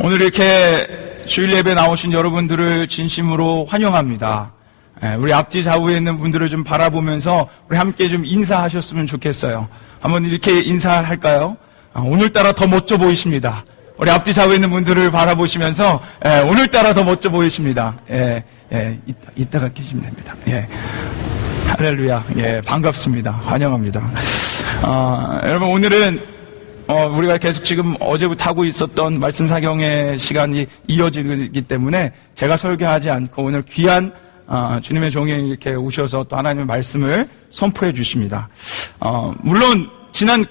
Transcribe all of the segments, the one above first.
오늘 이렇게 주일 예배 나오신 여러분들을 진심으로 환영합니다. 우리 앞뒤 좌우에 있는 분들을 좀 바라보면서 우리 함께 좀 인사하셨으면 좋겠어요. 한번 이렇게 인사할까요? 오늘따라 더 멋져 보이십니다. 우리 앞뒤 좌우에 있는 분들을 바라보시면서 오늘따라 더 멋져 보이십니다. 이따가 계시면 됩니다. 할렐루야. 반갑습니다. 환영합니다. 여러분, 오늘은 우리가 계속 지금 어제부터 하고 있었던 말씀 사경의 시간이 이어지기 때문에 제가 설교하지 않고 오늘 귀한 주님의 종이 이렇게 오셔서 또 하나님의 말씀을 선포해 주십니다. 물론 지난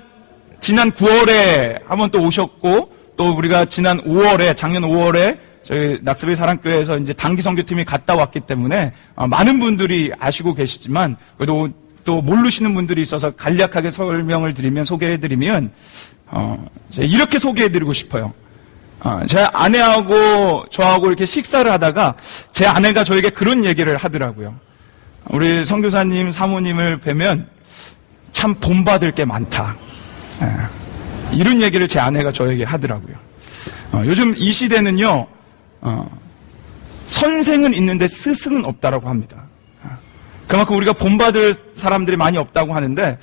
9월에 한번 또 오셨고, 또 우리가 지난 5월에, 작년 5월에 저희 낙스베이 사랑교회에서 이제 단기 선교팀이 갔다 왔기 때문에 많은 분들이 아시고 계시지만, 그래도 또 모르시는 분들이 있어서 간략하게 설명을 드리면, 소개해드리면, 이렇게 소개해드리고 싶어요. 제 아내하고 저하고 이렇게 식사를 하다가 제 아내가 저에게 그런 얘기를 하더라고요. 우리 선교사님, 사모님을 뵈면 참 본받을 게 많다. 이런 얘기를 제 아내가 저에게 하더라고요. 요즘 이 시대는요, 선생은 있는데 스승은 없다라고 합니다. 그만큼 우리가 본받을 사람들이 많이 없다고 하는데,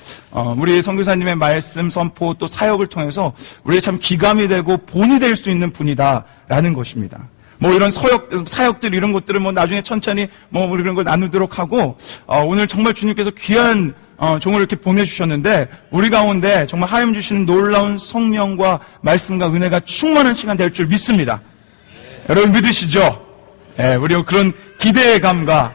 우리 선교사님의 말씀 선포 또 사역을 통해서 우리가 참 기감이 되고 본이 될 수 있는 분이다라는 것입니다. 뭐 이런 사역들 이런 것들은 뭐 나중에 천천히 뭐 우리 그런 걸 나누도록 하고, 오늘 정말 주님께서 귀한 종을 이렇게 보내주셨는데, 우리 가운데 정말 하나님 주시는 놀라운 성령과 말씀과 은혜가 충만한 시간 될 줄 믿습니다. 여러분 믿으시죠? 우리 그런 기대감과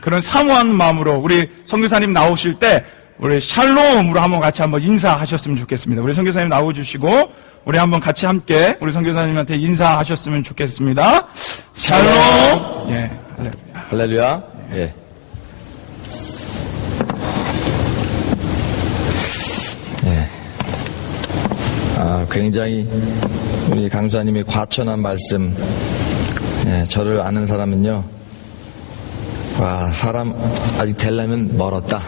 그런 사모한 마음으로 우리 선교사님 나오실 때 우리 샬롬으로 한번 같이 한번 인사하셨으면 좋겠습니다. 우리 선교사님 나와주시고 우리 한번 같이 함께 우리 선교사님한테 인사하셨으면 좋겠습니다. 샬롬. 할렐루야. 굉장히 우리 강수사님의 과천한 말씀. 저를 아는 사람은요, 사람 아직 되려면 멀었다.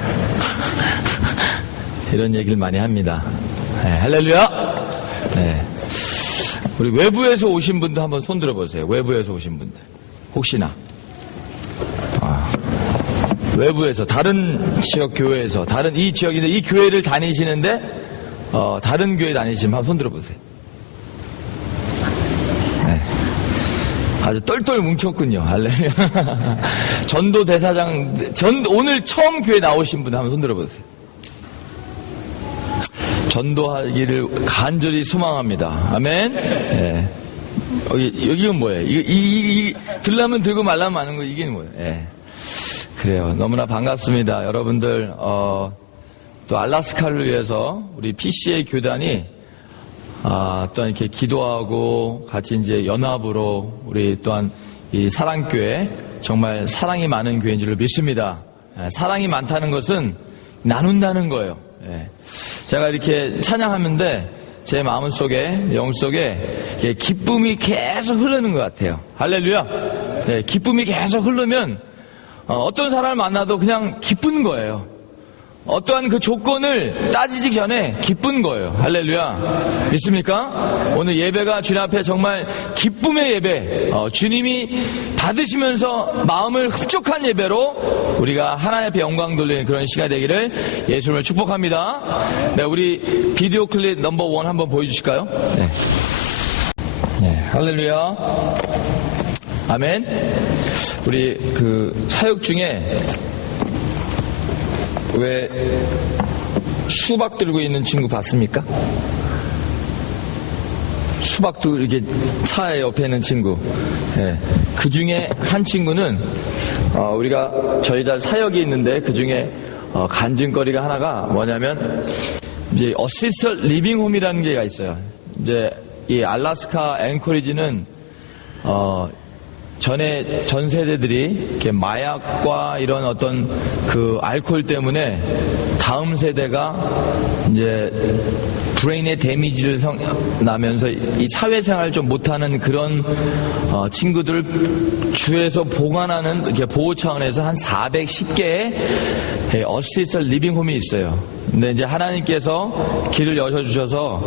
이런 얘기를 많이 합니다. 할렐루야. 우리 외부에서 오신 분들 한번 손 들어보세요. 외부에서 오신 분들. 혹시나. 외부에서, 다른 지역 교회에서, 다른 이 지역인데 이 교회를 다니시는데, 다른 교회 다니시면 한번 손 들어보세요. 아주 똘똘 뭉쳤군요. 할렐루야. 전도 대사장, 오늘 처음 교회 나오신 분 한번 손 들어보세요. 전도하기를 간절히 소망합니다. 아멘. 여기는 뭐예요? 이거 들라면 들고 말라면 마는 거, 이게 뭐예요? 그래요. 너무나 반갑습니다. 여러분들, 또 알라스카를 위해서 우리 PCA 교단이 또한 이렇게 기도하고 같이 이제 연합으로 우리 또한 이 사랑교회, 정말 사랑이 많은 교회인 줄 믿습니다. 사랑이 많다는 것은 나눈다는 거예요. 제가 이렇게 찬양하는데 제 마음속에, 영속에 기쁨이 계속 흐르는 것 같아요. 할렐루야. 기쁨이 계속 흐르면 어떤 사람을 만나도 그냥 기쁜 거예요. 어떠한 그 조건을 따지기 전에 기쁜 거예요. 할렐루야. 믿습니까? 오늘 예배가 주님 앞에 정말 기쁨의 예배, 주님이 받으시면서 마음을 흡족한 예배로 우리가 하나님 앞에 영광 돌리는 그런 시간이 되기를 예수님을 축복합니다. 우리 비디오 클립 넘버 1 한번 보여주실까요? 할렐루야. 아멘. 우리 그 사역 중에 왜 수박 들고 있는 친구 봤습니까? 수박도 이렇게 차 옆에 있는 친구. 그 중에 한 친구는 우리가 저희 달 사역이 있는데 그 중에 간증거리가 하나가 뭐냐면 이제 어시스트 리빙홈이라는 게가 있어요. 이제 이 알래스카 앵커리지는 전에 전 세대들이 이렇게 마약과 이런 어떤 그 알코올 때문에 다음 세대가 이제 브레인의 데미지를 나면서 이 사회생활을 좀 못하는 그런 친구들을 주에서 보관하는 이렇게 보호 차원에서 한 410개의 어시스트 리빙홈이 있어요. 근데 이제 하나님께서 길을 여셔주셔서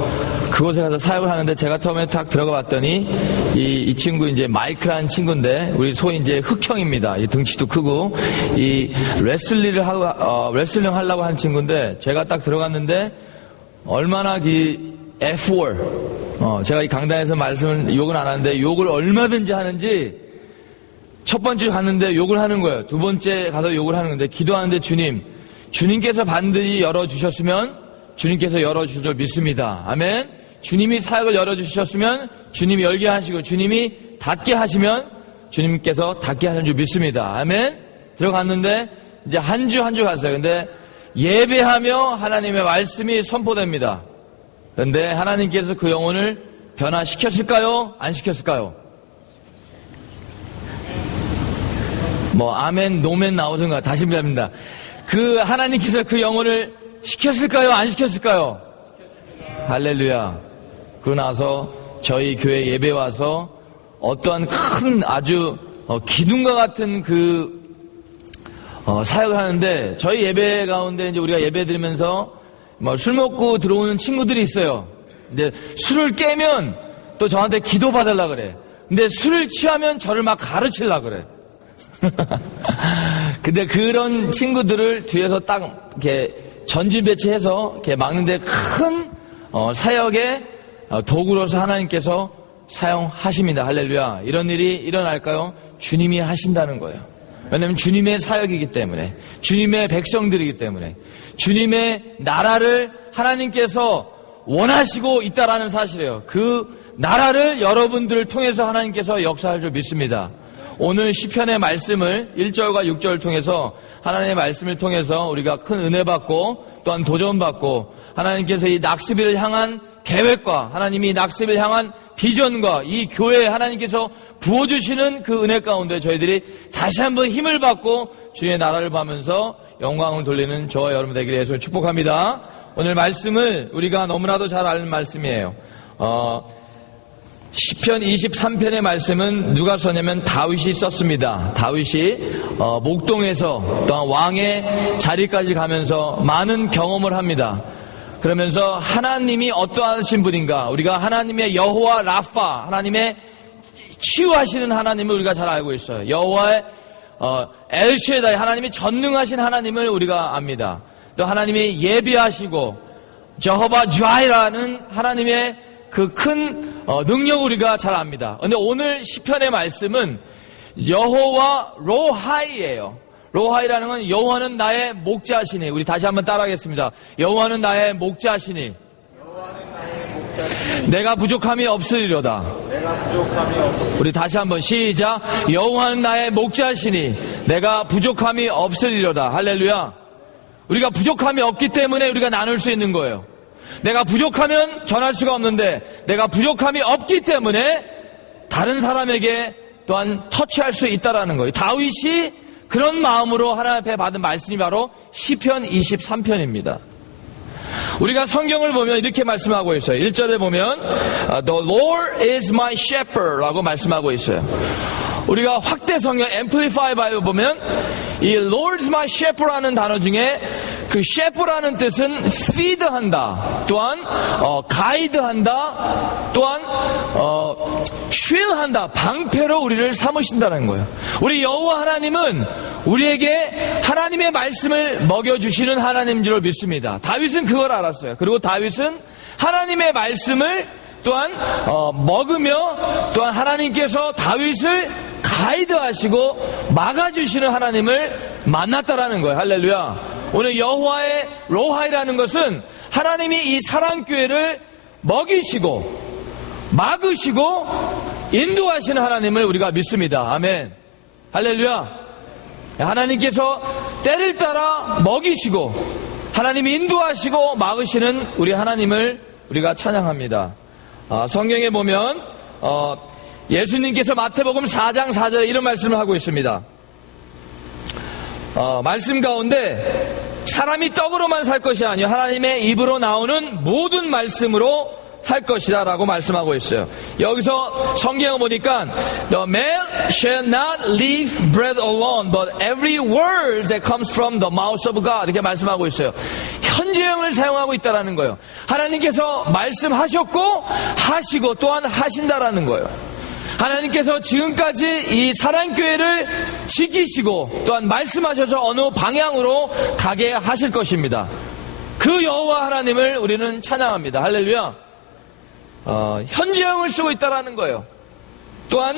그곳에 가서 사역을 하는데 제가 처음에 딱 들어가 봤더니 이 친구 이제 마이크라는 친구인데 우리 소위 이제 흑형입니다. 이 등치도 크고 이 레슬링을 하고 레슬링 하려고 하는 친구인데 제가 딱 들어갔는데 얼마나 F4 제가 이 강단에서 말씀을 욕은 안 하는데 욕을 얼마든지 하는지 첫 번째 갔는데 욕을 하는 거예요. 두 번째 가서 욕을 하는 건데 기도하는데 주님께서 반드시 열어주셨으면 주님께서 열어주실 줄 믿습니다. 아멘. 주님이 사역을 열어주셨으면 주님이 열게 하시고 주님이 닫게 하시면 주님께서 닫게 하시는 줄 믿습니다. 아멘. 들어갔는데 이제 한 주 갔어요. 근데 예배하며 하나님의 말씀이 선포됩니다. 그런데 하나님께서 그 영혼을 변화시켰을까요? 안 시켰을까요? 뭐 아멘, 노멘 나오든가 다시 말합니다. 그 하나님께서 그 영혼을 시켰을까요? 안 시켰을까요? 할렐루야. 그러고 나서 저희 교회 예배 와서 어떠한 큰 아주 기둥과 같은 그 사역을 하는데 저희 예배 가운데 이제 우리가 예배 드리면서 뭐 술 먹고 들어오는 친구들이 있어요. 이제 술을 깨면 또 저한테 기도 받으려 그래. 근데 술을 취하면 저를 막 가르치려 그래. 근데 그런 친구들을 뒤에서 딱 이렇게 전진 배치해서 이렇게 막는데 큰 사역의 도구로서 하나님께서 사용하십니다. 할렐루야. 이런 일이 일어날까요? 주님이 하신다는 거예요. 왜냐하면 주님의 사역이기 때문에, 주님의 백성들이기 때문에, 주님의 나라를 하나님께서 원하시고 있다라는 사실이에요. 그 나라를 여러분들을 통해서 하나님께서 역사할 줄 믿습니다. 오늘 시편의 말씀을 1절과 6절을 통해서 하나님의 말씀을 통해서 우리가 큰 은혜 받고 또한 도전받고 하나님께서 이 낙스비를 향한 계획과 하나님이 낙스비를 향한 비전과 이 교회에 하나님께서 부어주시는 그 은혜 가운데 저희들이 다시 한번 힘을 받고 주의 나라를 보면서 영광을 돌리는 저와 여러분 되기를 예수를 축복합니다. 오늘 말씀을 우리가 너무나도 잘 아는 말씀이에요. 시편 23편의 말씀은 누가 썼냐면 다윗이 썼습니다. 다윗이 목동에서 또한 왕의 자리까지 가면서 많은 경험을 합니다. 그러면서 하나님이 어떠하신 분인가, 우리가 하나님의 여호와 라파, 하나님의 치유하시는 하나님을 우리가 잘 알고 있어요. 여호와의 엘쉐다이, 하나님이 전능하신 하나님을 우리가 압니다. 또 하나님이 예비하시고 저호바 주아이라는 하나님의 그 큰 능력을 우리가 잘 압니다. 근데 오늘 시편의 말씀은 여호와 로하이예요. 로하이라는 건 여호와는 나의 목자시니. 우리 다시 한번 따라하겠습니다. 여호와는 나의 목자시니 내가 부족함이 없으리로다. 우리 다시 한번 시작. 여호와는 나의 목자시니 내가 부족함이 없으리로다. 할렐루야. 우리가 부족함이 없기 때문에 우리가 나눌 수 있는 거예요. 내가 부족하면 전할 수가 없는데 내가 부족함이 없기 때문에 다른 사람에게 또한 터치할 수 있다라는 거예요. 다윗이 그런 마음으로 하나님 앞에 받은 말씀이 바로 시편 23편입니다. 우리가 성경을 보면 이렇게 말씀하고 있어요. 1절에 보면 The Lord is my shepherd 라고 말씀하고 있어요. 우리가 확대 성경 Amplify Bible 보면 이 Lord is my shepherd 라는 단어 중에 그 shepherd라는 뜻은 feed한다, 또한 가이드한다, 또한 shield한다, 방패로 우리를 삼으신다는 거예요. 우리 여호와 하나님은 우리에게 하나님의 말씀을 먹여주시는 하나님인 줄 믿습니다. 다윗은 그걸 알았어요. 그리고 다윗은 하나님의 말씀을 또한 먹으며 또한 하나님께서 다윗을 가이드하시고 막아주시는 하나님을 만났다라는 거예요. 할렐루야. 오늘 여호와의 로하이라는 것은 하나님이 이 사랑교회를 먹이시고 막으시고 인도하시는 하나님을 우리가 믿습니다. 아멘. 할렐루야. 하나님께서 때를 따라 먹이시고 하나님이 인도하시고 막으시는 우리 하나님을 우리가 찬양합니다. 성경에 보면 예수님께서 마태복음 4장 4절에 이런 말씀을 하고 있습니다. 말씀 가운데 사람이 떡으로만 살 것이 아니요 하나님의 입으로 나오는 모든 말씀으로 살 것이다 라고 말씀하고 있어요. 여기서 성경을 보니까 The man shall not live bread alone but every word that comes from the mouth of God 이렇게 말씀하고 있어요. 현재형을 사용하고 있다라는 거예요. 하나님께서 말씀하셨고 하시고 또한 하신다라는 거예요. 하나님께서 지금까지 이 사랑교회를 지키시고 또한 말씀하셔서 어느 방향으로 가게 하실 것입니다. 그 여호와 하나님을 우리는 찬양합니다. 할렐루야. 현재형을 쓰고 있다라는 거예요. 또한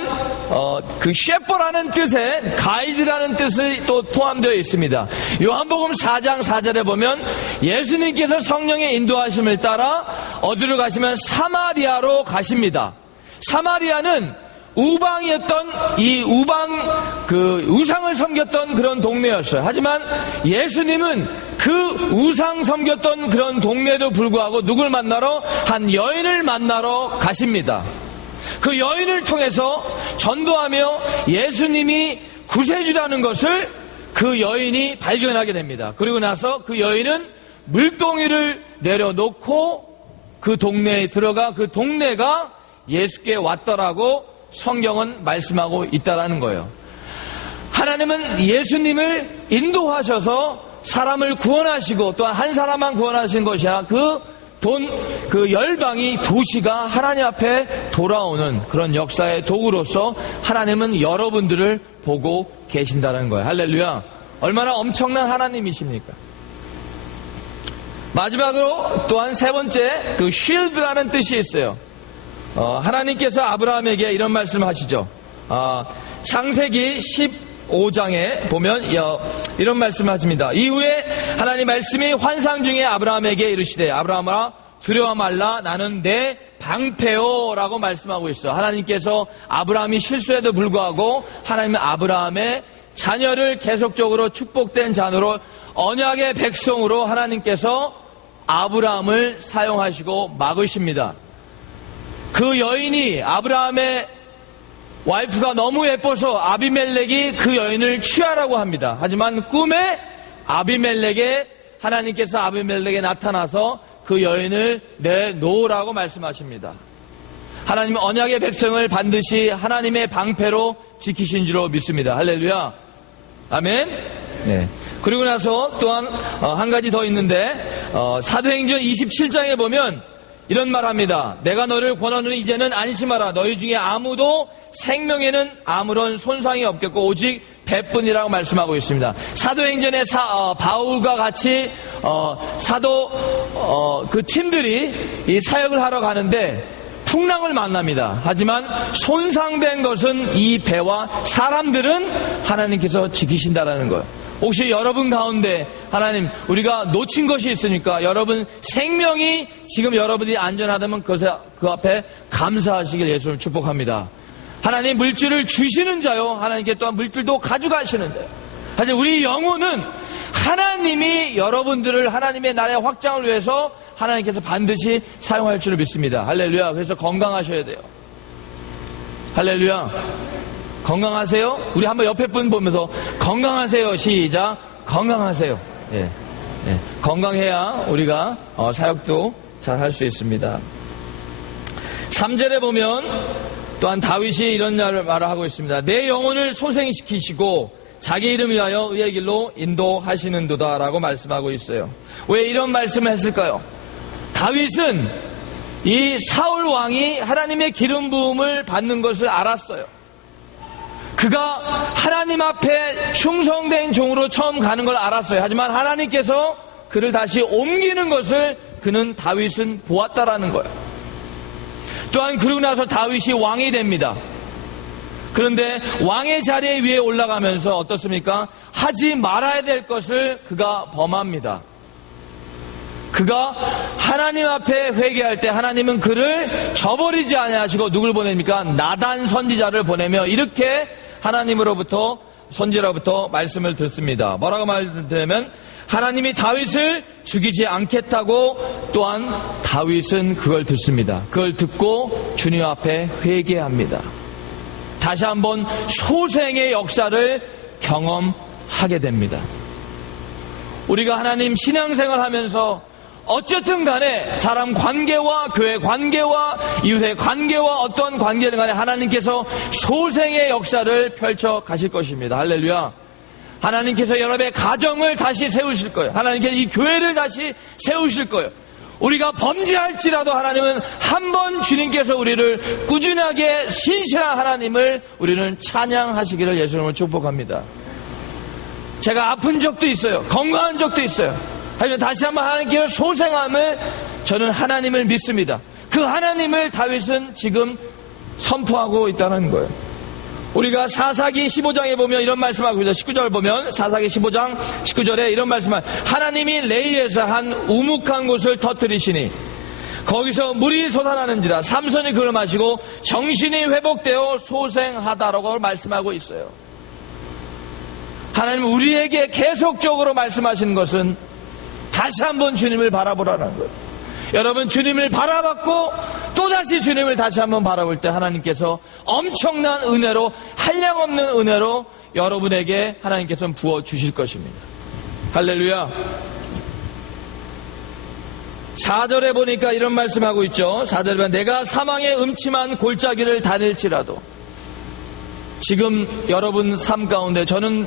그 셰퍼라는 뜻에 가이드라는 뜻이 또 포함되어 있습니다. 요한복음 4장 4절에 보면 예수님께서 성령의 인도하심을 따라 어디로 가시면 사마리아로 가십니다. 사마리아는 우방이었던 이 그 우상을 섬겼던 그런 동네였어요. 하지만 예수님은 그 우상 섬겼던 그런 동네에도 불구하고 누굴 만나러? 한 여인을 만나러 가십니다. 그 여인을 통해서 전도하며 예수님이 구세주라는 것을 그 여인이 발견하게 됩니다. 그리고 나서 그 여인은 물동이를 내려놓고 그 동네에 들어가 그 동네가 예수께 왔더라고 성경은 말씀하고 있다라는 거예요. 하나님은 예수님을 인도하셔서 사람을 구원하시고 또한 한 사람만 구원하신 것이 아니라 그 열방이 도시가 하나님 앞에 돌아오는 그런 역사의 도구로서 하나님은 여러분들을 보고 계신다는 거예요. 할렐루야. 얼마나 엄청난 하나님이십니까? 마지막으로 또한 세 번째 그 쉴드라는 뜻이 있어요. 하나님께서 아브라함에게 이런 말씀을 하시죠. 창세기 15장에 보면 이런 말씀을 하십니다. 이후에 하나님 말씀이 환상 중에 아브라함에게 이르시되 아브라함아 두려워 말라 나는 내 방패요 라고 말씀하고 있어요. 하나님께서 아브라함이 실수에도 불구하고 하나님은 아브라함의 자녀를 계속적으로 축복된 자녀로 언약의 백성으로 하나님께서 아브라함을 사용하시고 막으십니다. 그 여인이 아브라함의 와이프가 너무 예뻐서 아비멜렉이 그 여인을 취하라고 합니다. 하지만 꿈에 하나님께서 아비멜렉에 나타나서 그 여인을 내놓으라고 말씀하십니다. 하나님은 언약의 백성을 반드시 하나님의 방패로 지키신 줄로 믿습니다. 할렐루야. 아멘. 네. 그리고 나서 또한 한 가지 더 있는데 사도행전 27장에 보면 이런 말합니다. 내가 너를 권하노니 이제는 안심하라. 너희 중에 아무도 생명에는 아무런 손상이 없겠고 오직 배뿐이라고 말씀하고 있습니다. 사도행전에 바울과 같이 그 팀들이 이 사역을 하러 가는데 풍랑을 만납니다. 하지만 손상된 것은 이 배와 사람들은 하나님께서 지키신다라는 거예요. 혹시 여러분 가운데 하나님 우리가 놓친 것이 있으니까 여러분 생명이 지금 여러분이 안전하다면 그 앞에 감사하시길 예수를 축복합니다. 하나님 물질을 주시는 자요 하나님께 또한 물질도 가져가시는 자요. 하지만 우리 영혼은 하나님이 여러분들을 하나님의 나라의 확장을 위해서 하나님께서 반드시 사용할 줄을 믿습니다. 할렐루야. 그래서 건강하셔야 돼요. 할렐루야. 건강하세요? 우리 한번 옆에 분 보면서 건강하세요. 시작. 건강하세요. 예. 예. 건강해야 우리가 사역도 잘 할 수 있습니다. 3절에 보면 또한 다윗이 이런 말을 하고 있습니다. 내 영혼을 소생시키시고 자기 이름 위하여 의의 길로 인도하시는도다 라고 말씀하고 있어요. 왜 이런 말씀을 했을까요? 다윗은 이 사울 왕이 하나님의 기름 부음을 받는 것을 알았어요. 그가 하나님 앞에 충성된 종으로 처음 가는 걸 알았어요. 하지만 하나님께서 그를 다시 옮기는 것을 다윗은 보았다라는 거예요. 또한 그러고 나서 다윗이 왕이 됩니다. 그런데 왕의 자리에 위에 올라가면서 어떻습니까? 하지 말아야 될 것을 그가 범합니다. 그가 하나님 앞에 회개할 때 하나님은 그를 저버리지 아니하시고 누굴 보냅니까? 나단 선지자를 보내며 이렇게 하나님으로부터 선지자로부터 말씀을 듣습니다. 뭐라고 말드리면 하나님이 다윗을 죽이지 않겠다고 또한 다윗은 그걸 듣습니다. 그걸 듣고 주님 앞에 회개합니다. 다시 한번 소생의 역사를 경험하게 됩니다. 우리가 하나님 신앙생활 하면서 어쨌든 간에 사람 관계와 교회 관계와 이웃의 관계와 어떤 관계든 간에 하나님께서 소생의 역사를 펼쳐 가실 것입니다. 할렐루야. 하나님께서 여러분의 가정을 다시 세우실 거예요. 하나님께서 이 교회를 다시 세우실 거예요. 우리가 범죄할지라도 하나님은 한 번 주님께서 우리를 꾸준하게 신실한 하나님을 우리는 찬양하시기를 예수님을 축복합니다. 제가 아픈 적도 있어요. 건강한 적도 있어요. 하지만 다시 한번 하나님께서 소생함을 저는 하나님을 믿습니다. 그 하나님을 다윗은 지금 선포하고 있다는 거예요. 우리가 사사기 15장에 보면 이런 말씀하고 있죠. 19절 보면 사사기 15장 19절에 이런 말씀을 하나님이 레이에서 한 우묵한 곳을 터뜨리시니 거기서 물이 솟아나는지라 삼손이 그걸 마시고 정신이 회복되어 소생하다라고 말씀하고 있어요. 하나님 우리에게 계속적으로 말씀하시는 것은 다시 한번 주님을 바라보라는 거예요. 여러분 주님을 바라봤고 또다시 주님을 다시 한번 바라볼 때 하나님께서 엄청난 은혜로 한량없는 은혜로 여러분에게 하나님께서는 부어주실 것입니다. 할렐루야. 4절에 보니까 이런 말씀하고 있죠. 4절에 보면 내가 사망의 음침한 골짜기를 다닐지라도 지금 여러분 삶 가운데 저는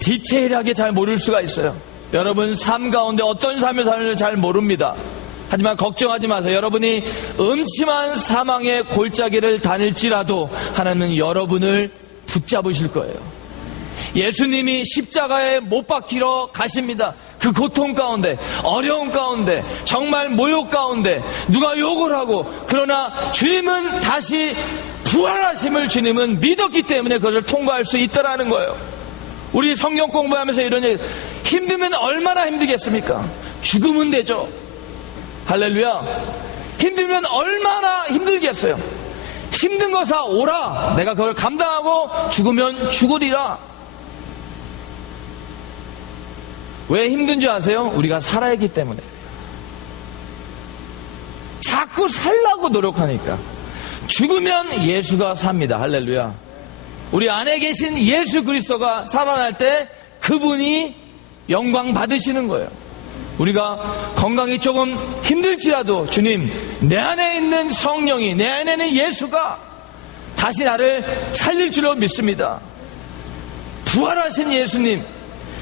디테일하게 잘 모를 수가 있어요. 여러분 삶 가운데 어떤 삶을 사는지 잘 모릅니다. 하지만 걱정하지 마세요. 여러분이 음침한 사망의 골짜기를 다닐지라도 하나님은 여러분을 붙잡으실 거예요. 예수님이 십자가에 못 박히러 가십니다. 그 고통 가운데, 어려움 가운데, 정말 모욕 가운데 누가 욕을 하고 그러나 주님은 다시 부활하심을 주님은 믿었기 때문에 그것을 통과할 수 있다라는 거예요. 우리 성경 공부하면서 이런 얘기, 힘들면 얼마나 힘들겠습니까? 죽으면 되죠. 할렐루야. 힘들면 얼마나 힘들겠어요. 힘든 거사 오라. 내가 그걸 감당하고 죽으면 죽으리라. 왜 힘든 줄 아세요? 우리가 살아야 하기 때문에. 자꾸 살라고 노력하니까. 죽으면 예수가 삽니다. 할렐루야. 우리 안에 계신 예수 그리스도가 살아날 때 그분이 영광 받으시는 거예요. 우리가 건강이 조금 힘들지라도 주님, 내 안에 있는 성령이, 내 안에 있는 예수가 다시 나를 살릴 줄로 믿습니다. 부활하신 예수님,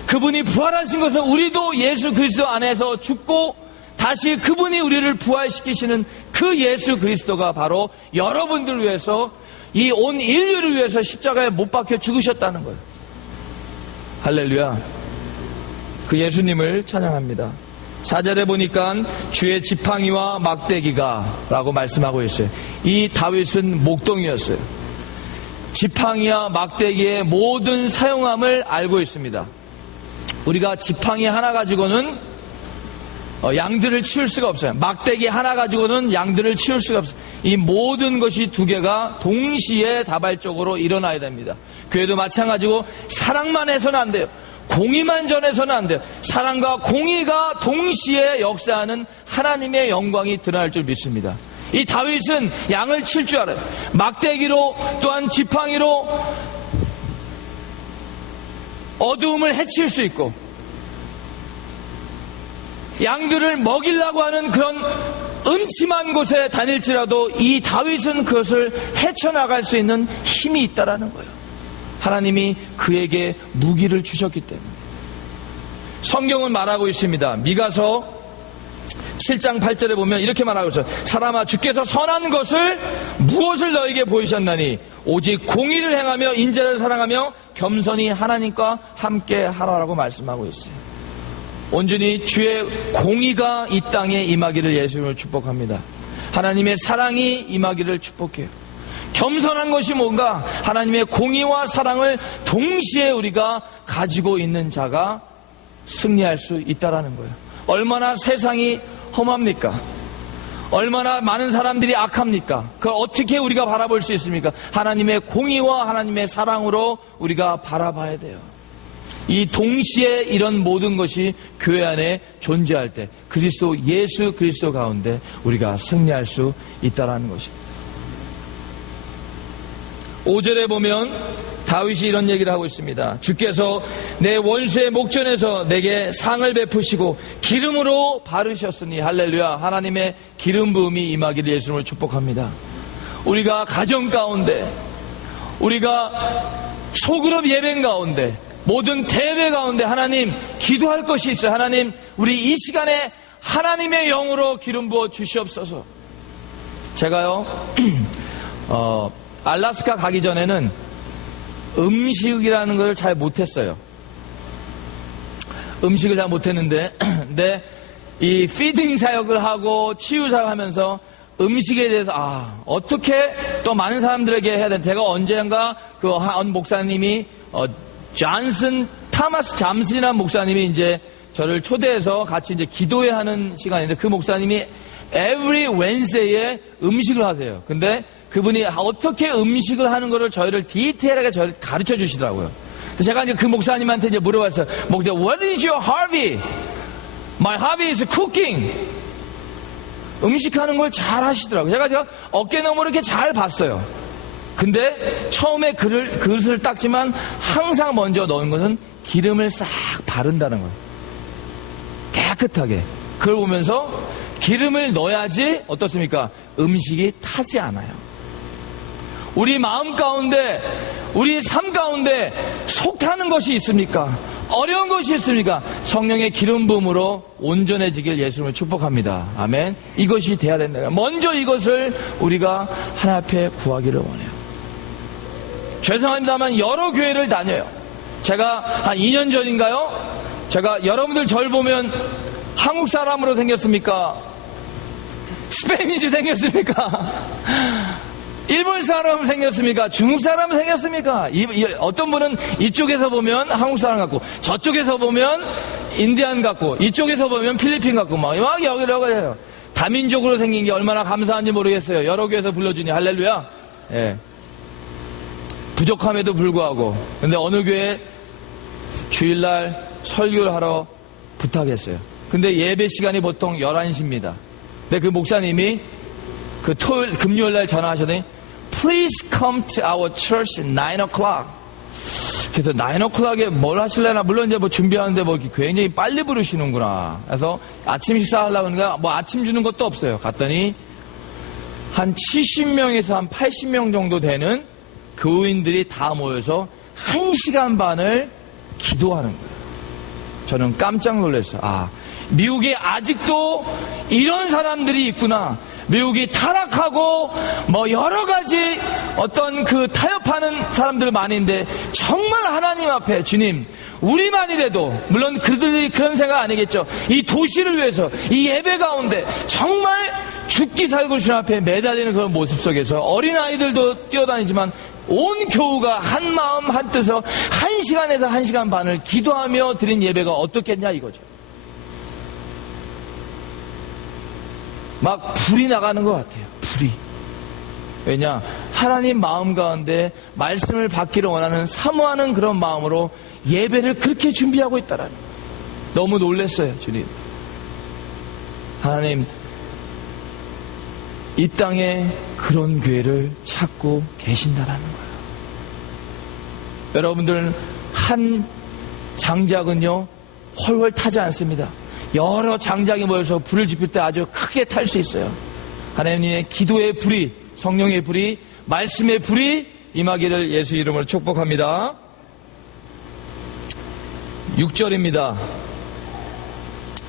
그분이 부활하신 것은 우리도 예수 그리스도 안에서 죽고 다시 그분이 우리를 부활시키시는 그 예수 그리스도가 바로 여러분들을 위해서 이 온 인류를 위해서 십자가에 못 박혀 죽으셨다는 거예요. 할렐루야. 그 예수님을 찬양합니다. 4절에 보니까 주의 지팡이와 막대기가 라고 말씀하고 있어요. 이 다윗은 목동이었어요. 지팡이와 막대기의 모든 사용함을 알고 있습니다. 우리가 지팡이 하나 가지고는 양들을 치울 수가 없어요. 막대기 하나 가지고는 양들을 치울 수가 없어요. 이 모든 것이 두 개가 동시에 다발적으로 일어나야 됩니다. 교회도 마찬가지고 사랑만 해서는 안 돼요. 공의만 전해서는 안 돼요. 사랑과 공의가 동시에 역사하는 하나님의 영광이 드러날 줄 믿습니다. 이 다윗은 양을 칠 줄 알아요. 막대기로 또한 지팡이로 어두움을 해칠 수 있고 양들을 먹이려고 하는 그런 음침한 곳에 다닐지라도 이 다윗은 그것을 헤쳐나갈 수 있는 힘이 있다라는 거예요. 하나님이 그에게 무기를 주셨기 때문에. 성경은 말하고 있습니다. 미가서 7장 8절에 보면 이렇게 말하고 있어요. 사람아, 주께서 선한 것을 무엇을 너에게 보이셨나니 오직 공의를 행하며 인자를 사랑하며 겸손히 하나님과 함께 하라라고 말씀하고 있어요. 온전히 주의 공의가 이 땅에 임하기를 예수님을 축복합니다. 하나님의 사랑이 임하기를 축복해요. 겸손한 것이 뭔가? 하나님의 공의와 사랑을 동시에 우리가 가지고 있는 자가 승리할 수 있다라는 거예요. 얼마나 세상이 험합니까? 얼마나 많은 사람들이 악합니까? 그걸 어떻게 우리가 바라볼 수 있습니까? 하나님의 공의와 하나님의 사랑으로 우리가 바라봐야 돼요. 이 동시에 이런 모든 것이 교회 안에 존재할 때 그리스도, 예수 그리스도 가운데 우리가 승리할 수 있다는 것입니다. 5절에 보면 다윗이 이런 얘기를 하고 있습니다. 주께서 내 원수의 목전에서 내게 상을 베푸시고 기름으로 바르셨으니 할렐루야. 하나님의 기름 부음이 임하기를 예수님을 축복합니다. 우리가 가정 가운데, 우리가 소그룹 예배 가운데, 모든 대회 가운데 하나님 기도할 것이 있어요. 하나님, 우리 이 시간에 하나님의 영으로 기름 부어 주시옵소서. 제가요, 알라스카 가기 전에는 음식이라는 걸 잘 못했어요. 음식을 잘 못했는데, 근데 이 피딩 사역을 하고 치유 사역을 하면서 음식에 대해서 어떻게 또 많은 사람들에게 해야 되나. 제가 언젠가 그 한 목사님이 타마스 잠슨이라는 목사님이 이제 저를 초대해서 같이 이제 기도회 하는 시간인데, 그 목사님이 every Wednesday에 음식을 하세요. 근데 그분이 어떻게 음식을 하는 거를 저희를 디테일하게 저를 가르쳐 주시더라고요. 제가 이제 그 목사님한테 이제 물어봤어요. 목사, what is your hobby? My hobby is cooking. 음식하는 걸 잘 하시더라고요. 제가 어깨 너머로 이렇게 잘 봤어요. 근데 처음에 그릇을 닦지만 항상 먼저 넣은 것은 기름을 싹 바른다는 거예요. 깨끗하게. 그걸 보면서 기름을 넣어야지 어떻습니까? 음식이 타지 않아요. 우리 마음 가운데, 우리 삶 가운데 속 타는 것이 있습니까? 어려운 것이 있습니까? 성령의 기름 부음으로 온전해지길 예수님을 축복합니다. 아멘. 이것이 돼야 된다. 먼저 이것을 우리가 하나님 앞에 구하기를 원해요. 죄송합니다만 여러 교회를 다녀요. 제가 한 2년 전인가요? 제가 여러분들 절 보면 한국 사람으로 생겼습니까? 스페인이 생겼습니까? 일본 사람 생겼습니까? 중국 사람 생겼습니까? 어떤 분은 이쪽에서 보면 한국 사람 같고, 저쪽에서 보면 인디안 같고, 이쪽에서 보면 필리핀 같고, 막 여기저기 해요. 다민족으로 생긴 게 얼마나 감사한지 모르겠어요. 여러 교회에서 불러주니 할렐루야. 예. 부족함에도 불구하고. 근데 어느 교회 주일날 설교를 하러 부탁했어요. 근데 예배 시간이 보통 11시입니다. 근데 그 목사님이 그 금요일날 전화하셨더니 Please come to our church at 9 o'clock. 그래서 9 o'clock에 뭘 하실래나? 물론 이제 뭐 준비하는데 뭐 굉장히 빨리 부르시는구나. 그래서 아침 식사하려고 하니까 뭐 아침 주는 것도 없어요. 갔더니 한 70명에서 한 80명 정도 되는 교인들이 다 모여서 1시간 반을 기도하는 거예요. 저는 깜짝 놀랐어요. 미국에 아직도 이런 사람들이 있구나. 미국이 타락하고 뭐 여러 가지 어떤 그 타협하는 사람들 많이 있는데, 정말 하나님 앞에 주님, 우리만이라도, 물론 그들이 그런 생각 아니겠죠. 이 도시를 위해서 이 예배 가운데 정말 죽기 살고 주님 앞에 매달리는 그런 모습 속에서 어린아이들도 뛰어다니지만 온 교우가 한 마음 한 뜻으로 1시간에서 1시간 반을 기도하며 드린 예배가 어떻겠냐 이거죠. 막 불이 나가는 것 같아요. 불이. 왜냐? 하나님 마음 가운데 말씀을 받기를 원하는, 사모하는 그런 마음으로 예배를 그렇게 준비하고 있다라는 거예요. 너무 놀랐어요, 주님. 하나님, 이 땅에 그런 교회를 찾고 계신다라는 거예요. 여러분들, 한 장작은요 훨훨 타지 않습니다. 여러 장작이 모여서 불을 지필 때 아주 크게 탈 수 있어요. 하나님의 기도의 불이, 성령의 불이, 말씀의 불이 임하기를 예수 이름으로 축복합니다. 6절입니다.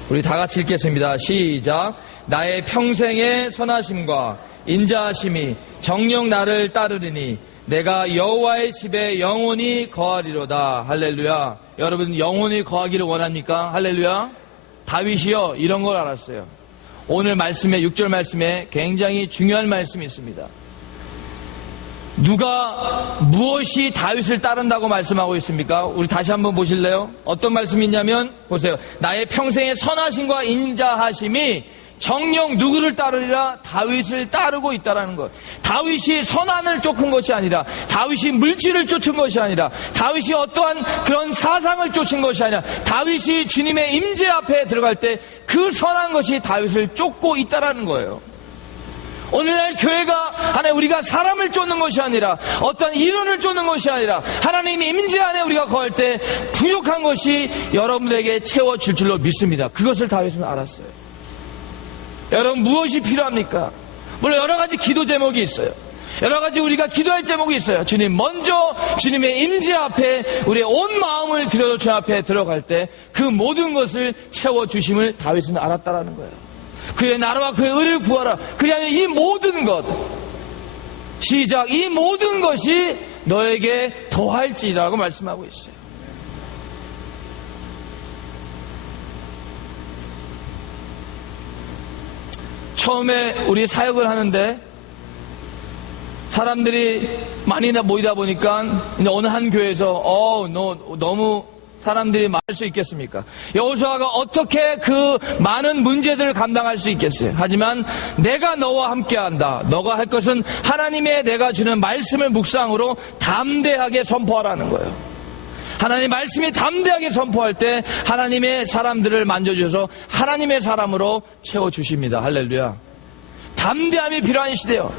우리 다 같이 읽겠습니다. 시작. 나의 평생의 선하심과 인자하심이 정녕 나를 따르리니 내가 여호와의 집에 영원히 거하리로다. 할렐루야. 여러분, 영원히 거하기를 원합니까? 할렐루야. 다윗이요, 이런 걸 알았어요. 오늘 말씀에, 6절 말씀에 굉장히 중요한 말씀이 있습니다. 누가 무엇이 다윗을 따른다고 말씀하고 있습니까? 우리 다시 한번 보실래요? 어떤 말씀이 있냐면, 보세요. 나의 평생의 선하심과 인자하심이 정녕 누구를 따르리라? 다윗을 따르고 있다라는 것. 다윗이 선한을 쫓은 것이 아니라, 다윗이 물질을 쫓은 것이 아니라, 다윗이 어떠한 그런 사상을 쫓은 것이 아니라, 다윗이 주님의 임재 앞에 들어갈 때 그 선한 것이 다윗을 쫓고 있다라는 거예요. 오늘날 교회가 하나님, 우리가 사람을 쫓는 것이 아니라, 어떤 이론을 쫓는 것이 아니라, 하나님 임재 안에 우리가 거할 때 부족한 것이 여러분에게 채워질 줄로 믿습니다. 그것을 다윗은 알았어요. 여러분, 무엇이 필요합니까? 물론 여러 가지 기도 제목이 있어요. 여러 가지 우리가 기도할 제목이 있어요. 주님, 먼저 주님의 임재 앞에 우리의 온 마음을 들여서 주 앞에 들어갈 때 그 모든 것을 채워주심을 다윗은 알았다라는 거예요. 그의 나라와 그의 의를 구하라. 그리하면 이 모든 것, 시작, 이 모든 것이 너에게 더할지라고 말씀하고 있어요. 처음에 우리 사역을 하는데 사람들이 많이 모이다 보니까 이제 어느 한 교회에서 너무 사람들이 많을 수 있겠습니까? 여호수아가 어떻게 그 많은 문제들을 감당할 수 있겠어요? 하지만 내가 너와 함께한다. 너가 할 것은 하나님의 내가 주는 말씀을 묵상으로 담대하게 선포하라는 거예요. 하나님 말씀이 담대하게 선포할 때 하나님의 사람들을 만져주셔서 하나님의 사람으로 채워주십니다. 할렐루야. 담대함이 필요한 시대요.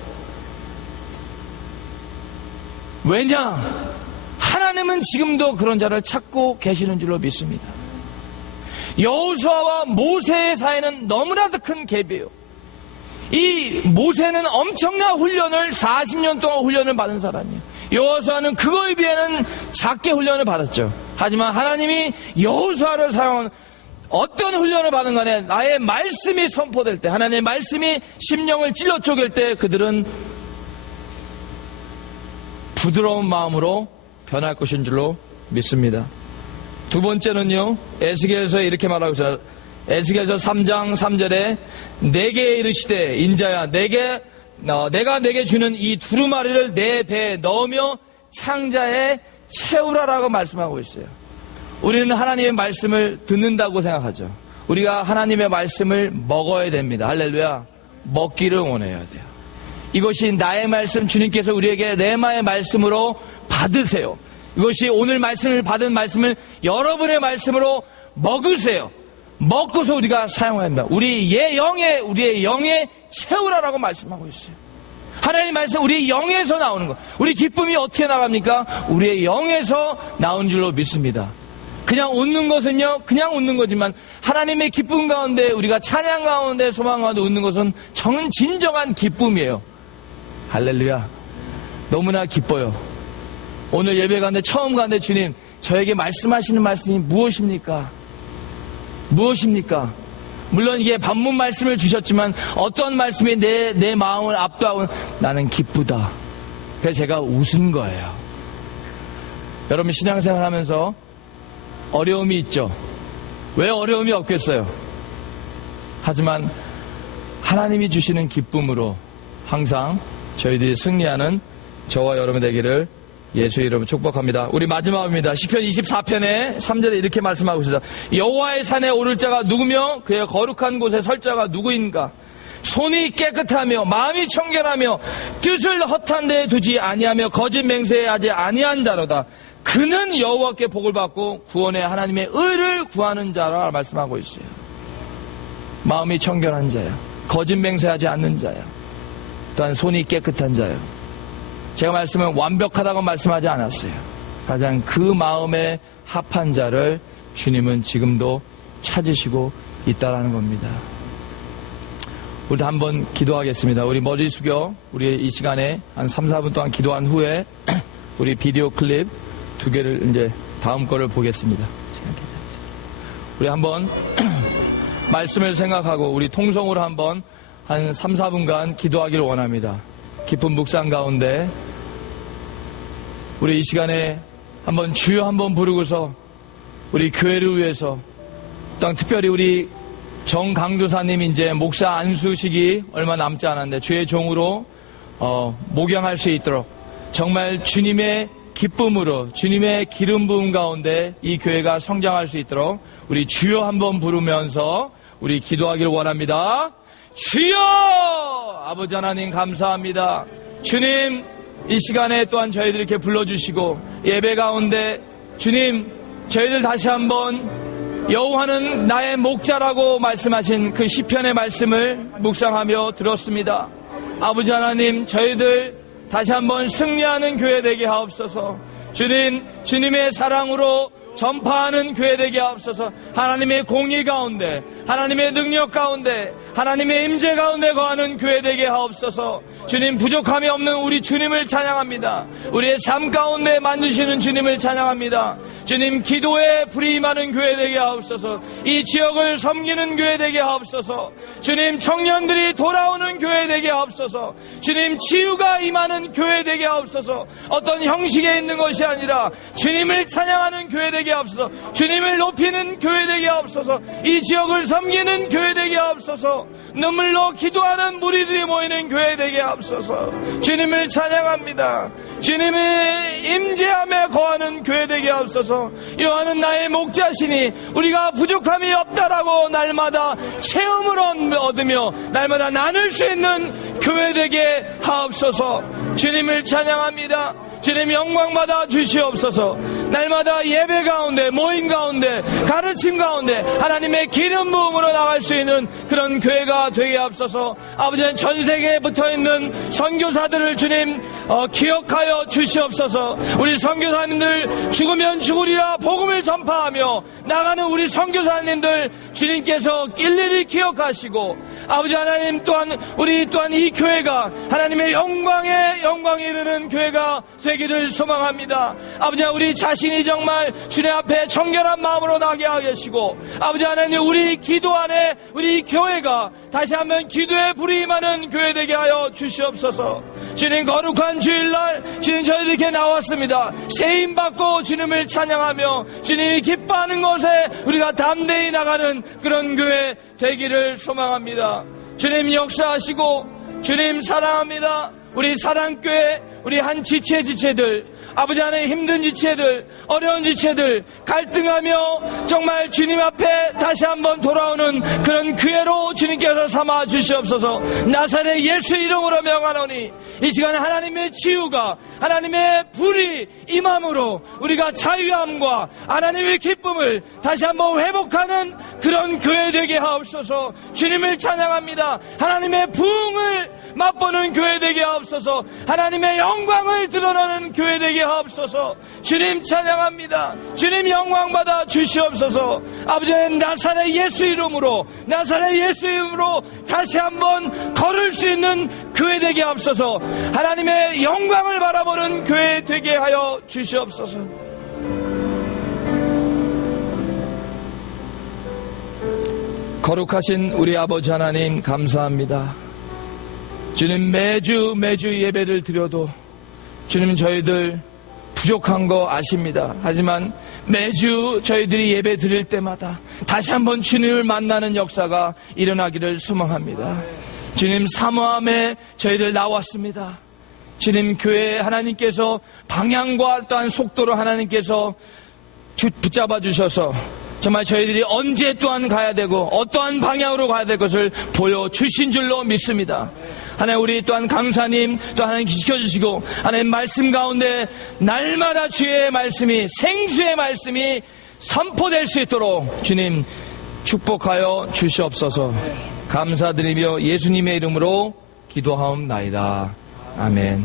왜냐? 하나님은 지금도 그런 자를 찾고 계시는 줄로 믿습니다. 여호수아와 모세의 사이는 너무나도 큰 갭이에요. 이 모세는 엄청난 훈련을 40년 동안 훈련을 받은 사람이에요. 여호수아는 그거에 비해는 작게 훈련을 받았죠. 하지만 하나님이 여호수아를 사용한 어떤 훈련을 받은 간에 나의 말씀이 선포될 때, 하나님의 말씀이 심령을 찔러 쪼갤 때 그들은 부드러운 마음으로 변할 것인 줄로 믿습니다. 두 번째는요, 에스겔서에 이렇게 말하고 있어요. 에스겔서 3장 3절에 내게 이르시되 인자야 내가 내게 주는 이 두루마리를 내 배에 넣으며 창자에 채우라라고 말씀하고 있어요. 우리는 하나님의 말씀을 듣는다고 생각하죠. 우리가 하나님의 말씀을 먹어야 됩니다. 할렐루야. 먹기를 원해야 돼요. 이것이 나의 말씀, 주님께서 우리에게 레마의 말씀으로 받으세요. 이것이 오늘 말씀을 받은 말씀을 여러분의 말씀으로 먹으세요. 먹고서 우리가 사용해야 합니다. 우리의 영에 채우라라고 말씀하고 있어요. 하나님의 말씀 우리의 영에서 나오는 것. 우리 기쁨이 어떻게 나갑니까? 우리의 영에서 나온 줄로 믿습니다. 그냥 웃는 것은요, 그냥 웃는 거지만 하나님의 기쁨 가운데, 우리가 찬양 가운데, 소망 가운데 웃는 것은 진정한 기쁨이에요. 할렐루야. 너무나 기뻐요. 오늘 예배 가운데 처음 가는데 주님, 저에게 말씀하시는 말씀이 무엇입니까? 무엇입니까? 물론 이게 반문 말씀을 주셨지만 어떤 말씀이 내 마음을 압도하고 나는 기쁘다. 그래서 제가 웃은 거예요. 여러분 신앙생활 하면서 어려움이 있죠. 왜 어려움이 없겠어요? 하지만 하나님이 주시는 기쁨으로 항상 저희들이 승리하는 저와 여러분 되기를 예수의 이름으로 축복합니다. 우리 마지막입니다. 시편 24편에 3절에 이렇게 말씀하고 있습니다. 여호와의 산에 오를 자가 누구며 그의 거룩한 곳에 설 자가 누구인가? 손이 깨끗하며 마음이 청결하며 뜻을 허탄 데에 두지 아니하며 거짓 맹세하지 아니한 자로다. 그는 여호와께 복을 받고 구원의 하나님의 의를 구하는 자라 말씀하고 있어요. 마음이 청결한 자야, 거짓 맹세하지 않는 자야, 또한 손이 깨끗한 자야. 제가 말씀은 완벽하다고 말씀하지 않았어요. 가장 그 마음에 합한 자를 주님은 지금도 찾으시고 있다라는 겁니다. 우리도 한번 기도하겠습니다. 우리 머리 숙여 우리 이 시간에 한 3, 4분 동안 기도한 후에 우리 비디오 클립 2개를 이제 다음 거를 보겠습니다. 우리 한번 말씀을 생각하고 우리 통성으로 한번 한 3, 4분간 기도하기를 원합니다. 깊은 묵상 가운데 우리 이 시간에 한번 주여 한번 부르고서 우리 교회를 위해서 또 특별히 우리 정강조사님 이제 목사 안수식이 얼마 남지 않았는데 주의 종으로 목양할 수 있도록 정말 주님의 기쁨으로 주님의 기름 부음 가운데 이 교회가 성장할 수 있도록 우리 주여 한번 부르면서 우리 기도하기를 원합니다. 주여! 아버지 하나님 감사합니다. 주님 이 시간에 또한 저희들 이렇게 불러주시고 예배 가운데 주님 저희들 다시 한번 여호와는 나의 목자라고 말씀하신 그 시편의 말씀을 묵상하며 들었습니다. 아버지 하나님 저희들 다시 한번 승리하는 교회 되게 하옵소서. 주님 주님의 사랑으로 전파하는 교회 되게 하옵소서. 하나님의 공의 가운데, 하나님의 능력 가운데, 하나님의 임재 가운데 거하는 교회 되게 하옵소서. 주님, 부족함이 없는 우리 주님을 찬양합니다. 우리의 삶 가운데 만드시는 주님을 찬양합니다. 주님, 기도에 불이 임하는 교회 되게 하옵소서. 이 지역을 섬기는 교회 되게 하옵소서. 주님, 청년들이 돌아오는 교회 되게 하옵소서. 주님, 치유가 임하는 교회 되게 하옵소서. 어떤 형식에 있는 것이 아니라 주님을 찬양하는 교회 되게 하옵소서. 주님을 높이는 교회 되게 하옵소서. 이 지역을 섬기는 교회 되게 하옵소서. 눈물로 기도하는 무리들이 모이는 교회 되게 하옵소서. 주님을 찬양합니다. 주님의 임재함에 거하는 교회 되게 하옵소서. 여호와는 나의 목자시니 우리가 부족함이 없다라고 날마다 체험을 얻으며 날마다 나눌 수 있는 교회 되게 하옵소서. 주님을 찬양합니다. 주님, 영광받아 주시옵소서. 날마다 예배 가운데, 모임 가운데, 가르침 가운데 하나님의 기름 부음으로 나갈 수 있는 그런 교회가 되게 하옵소서. 아버지는 전 세계에 붙어있는 선교사들을 주님 기억하여 주시옵소서. 우리 선교사님들 죽으면 죽으리라 복음을 전파하며 나가는 우리 선교사님들 주님께서 일일이 기억하시고, 아버지 하나님 또한 우리 또한 이 교회가 하나님의 영광에 이르는 교회가 되기를 소망합니다. 아버지, 우리 자신이 정말 주님 앞에 정결한 마음으로 나게 하시고, 아버지 하나님, 우리 기도 안에 우리 교회가 다시 한번 기도에 불이 임하는 교회 되게 하여 주시옵소서. 주님, 거룩한 주일날 주님 저희들 이렇게 나왔습니다. 세임 받고 주님을 찬양하며 주님이 기뻐하는 곳에 우리가 담대히 나가는 그런 교회 되기를 소망합니다. 주님, 역사하시고 주님 사랑합니다. 우리 사랑교회, 우리 한 지체들, 아버지 하나님, 힘든 지체들, 어려운 지체들, 갈등하며 정말 주님 앞에 다시 한번 돌아오는 그런 기회로 주님께서 삼아 주시옵소서. 나사렛 예수 이름으로 명하노니 이 시간 하나님의 치유가, 하나님의 불이 임함으로 우리가 자유함과 하나님의 기쁨을 다시 한번 회복하는 그런 교회 되게 하옵소서. 주님을 찬양합니다. 하나님의 부흥을 맛보는 교회 되게 하옵소서. 하나님의 영광을 드러내는 교회 되게 하옵소서. 주님 찬양합니다. 주님 영광받아 주시옵소서. 아버지는 나사렛 예수 이름으로 다시 한번 걸을 수 있는 교회 되게 하옵소서. 하나님의 영광을 바라보는 교회 되게 하여 주시옵소서. 거룩하신 우리 아버지 하나님, 감사합니다. 주님, 매주 예배를 드려도 주님, 저희들 부족한 거 아십니다. 하지만 매주 저희들이 예배 드릴 때마다 다시 한번 주님을 만나는 역사가 일어나기를 소망합니다. 주님, 사모함에 저희들 나왔습니다. 주님, 교회 하나님께서 방향과 또한 속도로 하나님께서 붙잡아 주셔서 정말 저희들이 언제 또한 가야 되고 어떠한 방향으로 가야 될 것을 보여주신 줄로 믿습니다. 하나님, 우리 또한 강사님 또 하나님 지켜주시고, 하나님 말씀 가운데 날마다 주의 말씀이, 생수의 말씀이 선포될 수 있도록 주님 축복하여 주시옵소서. 감사드리며 예수님의 이름으로 기도하옵나이다. 아멘.